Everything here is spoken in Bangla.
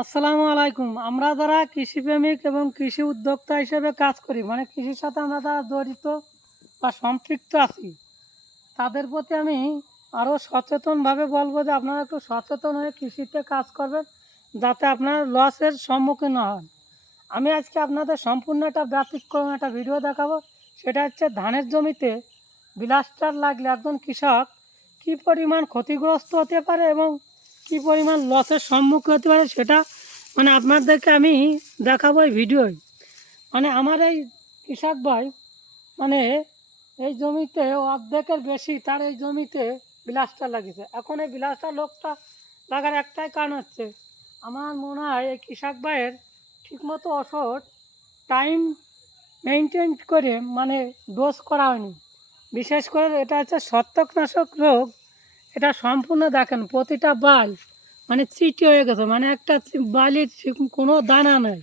আসসালামু আলাইকুম। আমরা যারা কৃষিপ্রেমিক এবং কৃষি উদ্যোক্তা হিসেবে কাজ করি, মানে কৃষির সাথে আমরা যারা জড়িত বা সম্পৃক্ত আছি, তাদের প্রতি আমি আরও সচেতনভাবে বলবো যে আপনারা একটু সচেতন হয়ে কৃষিতে কাজ করবেন, যাতে আপনারা লসের সম্মুখীন না হন। আমি আজকে আপনাদের সম্পূর্ণ একটা ব্যতিক্রম একটা ভিডিও দেখাবো। সেটা হচ্ছে ধানের জমিতে ব্লাস্টার লাগলে একজন কৃষক কী পরিমাণ ক্ষতিগ্রস্ত হতে পারে এবং কী পরিমাণ লসের সম্মুখীন হতে পারে, সেটা মানে আপনাদেরকে আমি দেখাবো এই ভিডিওয়। মানে আমার এই কৃষক ভাই, মানে এই জমিতে অর্ধেকের বেশি তার এই জমিতে ব্লাস্টার লাগিয়েছে। এখন এই ব্লাস্টার লোকটা লাগার একটাই কারণ হচ্ছে, আমার মনে হয় এই কৃষক ভাইয়ের ঠিকমতো ওষুধ টাইম মেনটেন করে মানে ডোজ করা হয়নি। বিশেষ করে এটা হচ্ছে ছত্রাকনাশক রোগ। এটা সম্পূর্ণ দেখেন প্রতিটা বাল মানে চিটি হয়ে গেছে, মানে একটা বালির কোনো দানা নেই।